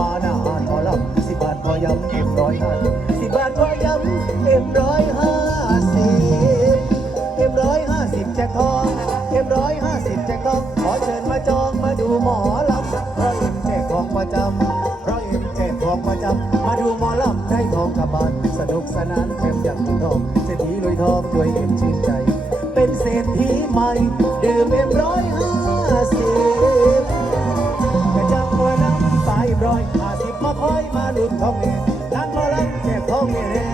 มาหน้าอ่านขอลำสิบบาทพอย้ำอิ่มร้อยห้าสิบบาทพอย้ำอิ่มร้อยห้าสิบเอ็มร้อยห้าสิบแจกทองเอ็มร้อยห้าสิบแจกทองขอเชิญมาจองมาดูหมอลำเพราะเอ็มแจกของประจำเพราะเอ็มแจกของประจำมาดูหมอลำได้ทองกลับบานสนุกสนานเต็มอย่างทองเศรษฐีรวยทองด้วยเอ็มชื่นใจ เป็นเศรษฐีใหม่ดื่มเอ็มร้อย ทองเน่นั่นมาลังแจกทองเน่เน่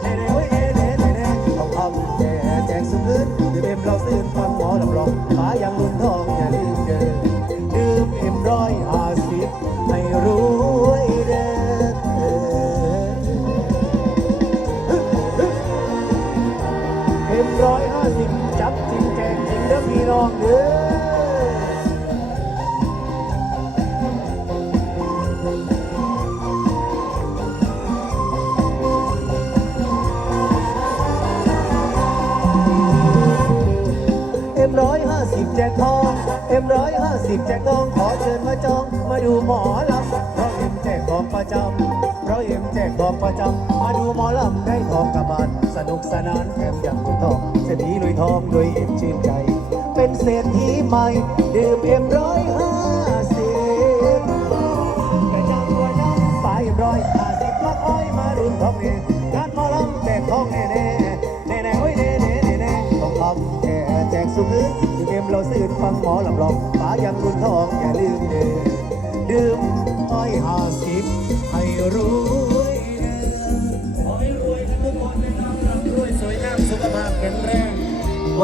เน่เน่เว้ยเน่เน่เน่เน่ทองคำแจกแจกสุดพื้นดื่มเอ็มเราซื่้อยห้าสิบแจกต้องขอเชิญมาจอง มาดูหมอลำเพราะเอ็มแจกของประจำเพราะเอ็มแจกของประจำมาดูหมอลำได้ของกลับบ้านสนุกสนานแถมยังคุนทองเศรษฐีรวยทองโวยเอ็มชื่นใจ เป็นเศรษฐีใหม่ ดื่มเอ็มร้อยห้า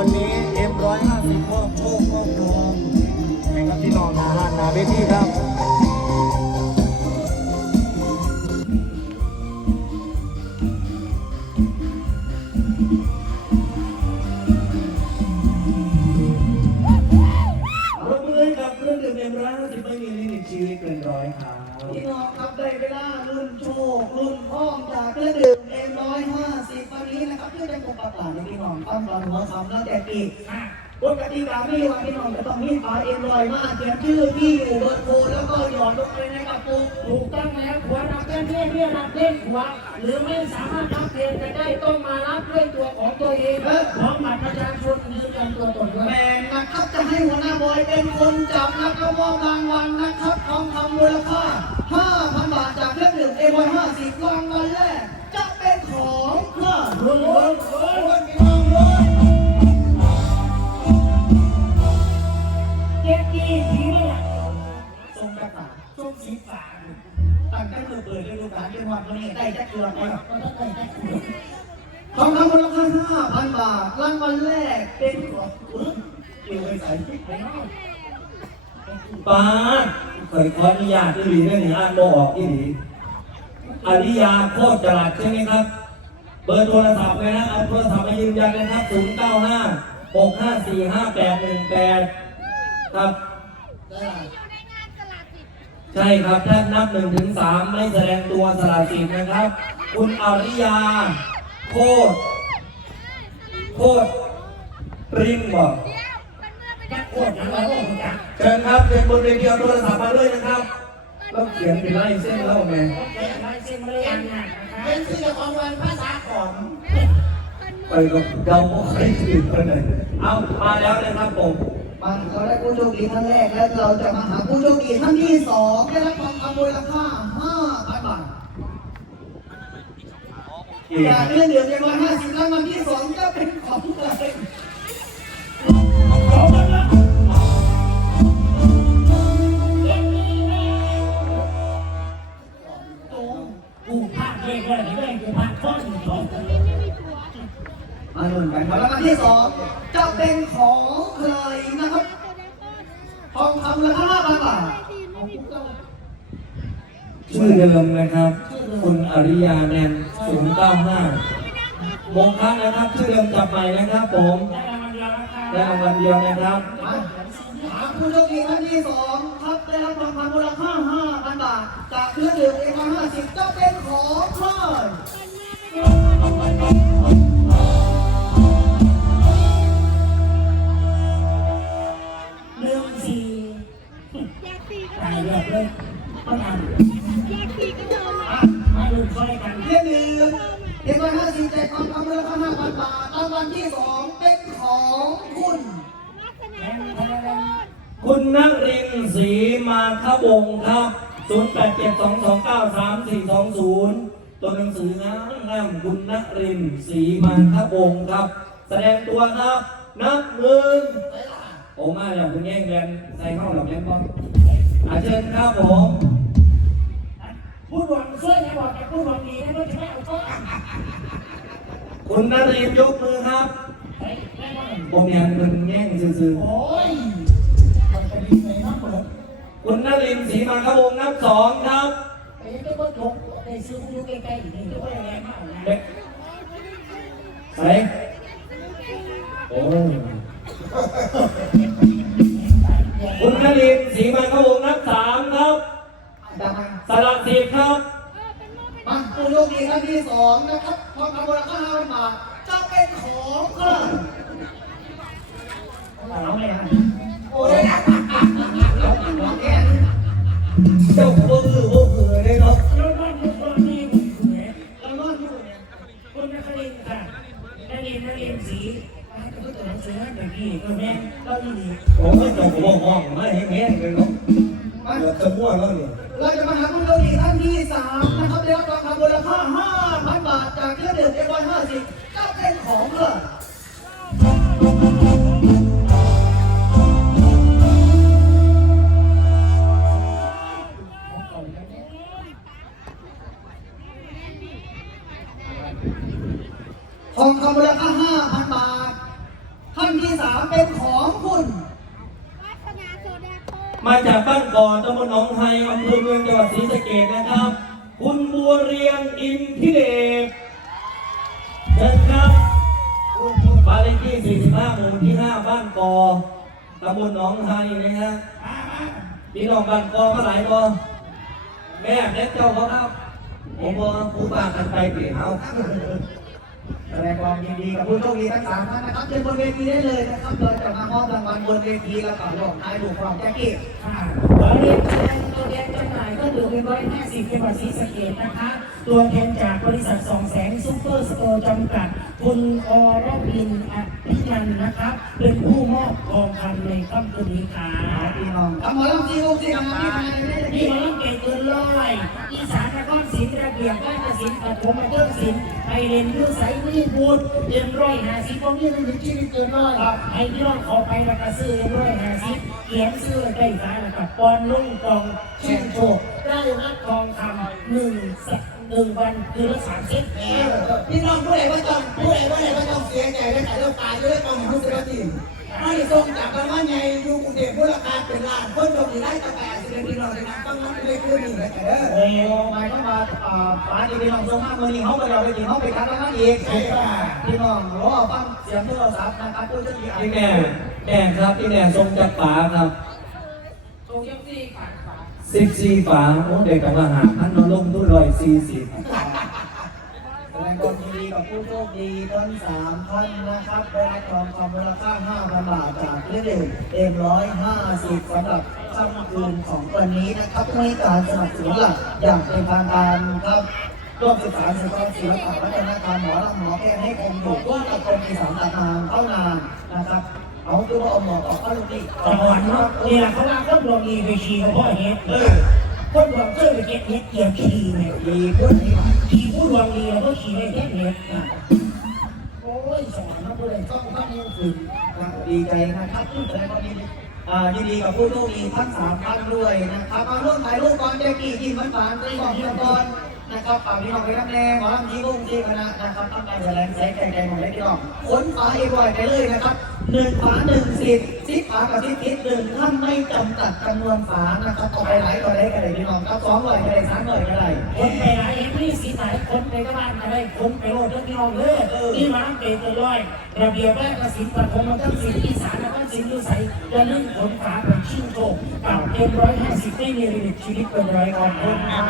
วันนี้เอ็มร้อยห้าสิบมอบโชคมอบดวงให้กับพี่น้องนาฮานนาเวทีครับ รื่องดื่มเอ็มร้อยห้าสิบไม่มีลิมิตชีวิตเกินร้อยครับพี่น้องครับได้เวลารุ่นโชครุ่นพ้องจากเครื่องดื่มเอ็มร้อยห้าสิบวันนี้นะครับเพื่อเป็นกลุ่มประกาศในพี่น้องตั้งตอนหัวคำแล้วแต่ปีกฎกติกาไม่ว่าพี่น้องจะต้องมีฝาเอ็มร้อยมาเขียนชื่อที่อยู่เบอร์โทรแล้วก็หยอดลงไปในกระปุกถูกต้องแล้วหัวรับเล่ นเล่นเรียรับเล่นหัวหรือไม่สามารถรับเงินกันได้ต้องมารับด้วยตัวของตัวเองพร้อมบัตรประชาชนยืนยันตัวตนด้วยแม่นะครับจะให้หัวหน้าบอยเป็นคนจับแล้วก็มอบรางวัลนะครับทองคำมูลค่า5,000 บาทจากเครื่องดื่มเอวอยห้าสิบรางวัลแรกจะเป็นของใคร ปาเคยขออนุญาตที่หลีเรื่องนี้อ่านโมออกที่หลีอริยาโคตรจรัสใช่ไหมครับ เบอร์โทรศัพท์เลยนะเอาโทรศัพท์มายืนยันนะครับ0 9 5 6 5 4 5 8 1 8ครับใช่ครับท่านนับหนึ่งถึงสามไม่แสดงตัวสละสิทธิ์นะครับ คุณอริยา โคตรโคตร ริมบอกจักโคตรนะเราโอ้จักเชิญครับเป็นบนเวทีเอาโทรศัพท์มาด้วยนะครับแล้วเขียนเป็นลายเส้นแล้วแม่เจ๊ลายเส้นมาเลยอันนะนะเป็นชื่อของวันภาษาขอมไปกับเราไม่ค่อยถึงคนไหนเอามาแล้วนะครับผมมาถึงเราได้ผู้โชคดีท่านแรกแล้วเราจะมาหาผู้โชคดีท่านที่สองได้รับทองคำมูลค่า5,000บาทเอกจากเรื่องเดือนเดือนวันห้าสิบ ของใครนะครับทองคำมูลค่า5,000บาทชื่อเดิมนะครับ คุณอริยาแนน095มงครั้งนะครับ ชื่อเดิมจับใหม่นะครับผมได้รางวัลเดียวนะครับได้รางวัลเดียวนะครับมาหาผู้โชคดีท่านที่สองครับได้รับทองคำมูลค่า5,000บาท จากเครื่องดื่มเอ็มห้าสิบจะเป็นของใครหนึ่ ช่วยกันเที่ยงหนึ่งเอ็มร้อยห้าสิบแจกทองคำมูลค่าห้าพันบาทรางวัลที่สองเป็นของคุณคุณนรินทร์ศรีมาคบงครับ0872293420 ตัวหนังสือนะงามคุณนรินทร์ศรีมาคบงครับ แสดงตัวครับ นับหนึ่งโอ้มาแล้วคุณแย่งเรียนใส่เข้าหลับเรียนป้องอาเชิญครับผม พูดหวังช่วยนะบอกแต่พูดหวังดีนะก็จะไม่เอาก็คุณนรินทร์ยกมือครับเฮ้ยแม่ก็เหมือนผมยังเป็นแย่งซื่อโอ้ยมันจะดีไหมนะเปิดๆคุณนรินทร์ศรีมาคบงนับสองครับไอ้ยังก็จกไอ้ซื้ออยู่ใกล้ๆนี่ก็ไม่แรงมากนะเด็กใส่โอ้ยคุณนรินทร์ศรีมาคบงนับสามครับ ดังมา สลักสิบครับ มาผู้ โชคดีท่านที่สองนะครับทองคำมูลค่าห้าพันบาทจะเป็นของครเราไม่ได้โอ้ยเราเราแค่เจ้าโบคือโบคือเลยเนาะเราบ้านเราบ้านนี่คุณแม่เราบ้านอยู่เนี่ยคุณนักเรียนค่ะนักเรียนนักเรียนสีก็ตัวหนังสือแบบนี้ก็แม่เราดีดีผมไม่จบผมห้องไม่เห็นเลยเนาะ มาเกือบจะมั่วแล้วเนี่ยเราจะมาหาคุณโชคดีท่านที่สามนะครับได้รับทองคำมูลค่าห้า มาจากบ้านก่อนตำบลหนองไฮอำเภอเมืองจังหวัดศรีสะเกษนะครับ คุณบัวเรียงอินทิเดชเชิญครับบ้านเลขที่ 45หมู่ที่ 5 บ้านกอตำบลหนองไฮนะฮะพี่น้องบ้านกอมาหลายกอแม่แม่เจ้าเขาครับผมบอกผู้บ้านกันไปเปลี่ยนเอา แสดงความยินดีกับผู้โชคดีทั้งสามท่านนะครับเชิญบนเวทีได้เลยนะครับเราจะมามอบรางวัลบนเวทีแล้วก็ลงท้ายลูกของแจ็คกี้ตัวเรียนแสดงตัวเรียนจำหน่ายก็ถือเป็นร้อยห้าสิบจังหวัดศรีสะเกษนะคะ ตัวแทนจากบริษัทสองแสงซุปเปอร์สโตร์จำกัด คุณอรพินอ นันท์นะครับ เป็นผู้มอบทองคำในค่ำคืนนี้ค่ะพี่น้องทำหมอลำซีลูกซีทำงานที่ไหนไม่ได้นี่ดีมันต้องเก่งเกินร้อยอีสานนครศรีระเบียบราชสินปฐมมาเทิงศิลป์ไอเรียนยูใสนี่บูดเรียนร้อยหาสิบตรงนี้มันถึงชีวิตเกินร้อยไอ้ที่เราขอไปแล้วก็ซื้อเรียนร้อยหาสิบเขียนซื้อได้สายแล้วก็ปอนลุ่งกองชื่นโชคได้รับทองคำหนึ่งสัก หนึ่งวันคือละสามสิบแอร์พี่น้องผู้ใดว่าต้องผู้ใดว่าใดว่าต้องเสียใจด้วยแต่เราตายด้วยต้องรู้สึกดีไม่ทรงจากกันว่าไงอยู่กรุงเทพมูลค่าเป็นล้านคนตรงนี้ได้ตั้งแต่สิบพี่น้องในนั้นต้องรับเลยคือนี่แหละเด้อโอ้ไม่ต้องมาอ่าป้าที่พี่น้องทรงมากวันนี้เขาไปเราไปกินเขาไปคัดแล้วนั่นอีกพี่น้องรอฟังเสียงโทรศัพท์นะครับผู้จะมีพี่แม่แม่ครับพี่แม่ทรงจักป่าครับโชคยังสี่ขาดฝาสิบสี่ฝาโอ้เด็กกับมาหาท่านนอน ลงทุนร้อยสี่สิบแสดงความยินดีกับผู้โชคดีทั้งสามท่านนะครับได้รับทองคำมูลค่า5,000บาทจากเครื่องดื่มเอ็มร้อยห้าสิบสำหรับค่ำคืนของวันนี้นะครับให้การสนับสนุนหลักอย่างเป็นทางการครับร่วมศึกษาสืบทอดศิลปะวัฒนธรรมหมอลำหมอแคนให้คงอยู่ร่วมกับกรมอีสานตานานเท่านานนะครับเอาตัวเอาหมอออกเข้าลูกนี่จังหวัดเนาะนี่แหละเขาว่าคนดวงดีไปขี่กับพ่อเฮ็ดเออ คนดวงเจอไปเก็บเฮ็ดเกี่ยวขี่เนี่ยดีขึ้นที่ขี่ผู้ดวงดีแล้วก็ขี่ได้แค่เฮ็ดอะโอ้ยสอนนะผู้ใดต้องต้องเลี้ยงฝึกดีใจนะครับแสดงความยินดีอ่ายินดีกับผู้โชคดีทั้งสามท่านด้วยนะครับมาร่วมถ่ายรูปก่อนแจ็คกี้ยิ้มหวานๆตีบอกเพื่อนก่อนนะครับฝากพี่น้องไปรับแรงหมอลำที่ลุงที่คณะนะครับตั้งใจแสดงแสงแก่ๆของเล็กพี่น้องขนฝาเอวอยไปเลยนะครับ หนึ่งฝาหนึ่งสิบสิบฝากับสิบทิศหนึ่งท่านไม่จำกัดจำนวนฝานะครับเอาไปหลายก็ได้ก็ได้พี่น้องครับสองร้อยก็ได้สามร้อยก็ได้คนไปหลายเอ็มนี่สีไหนคนไปก็บ้านอะไรคนไปโลดเรื่องที่น้องเลยนี่มาเปย์ตัวร้อยระเบียบแรกกสินปฐมมาตั้งสินอีสานมาตั้งสินดูใสจะลื่นขนฝาเป็นชื่นโชคกับเอ็มร้อยห้าสิบไม่มีลิมิตชีวิตเป็นร้อยของคน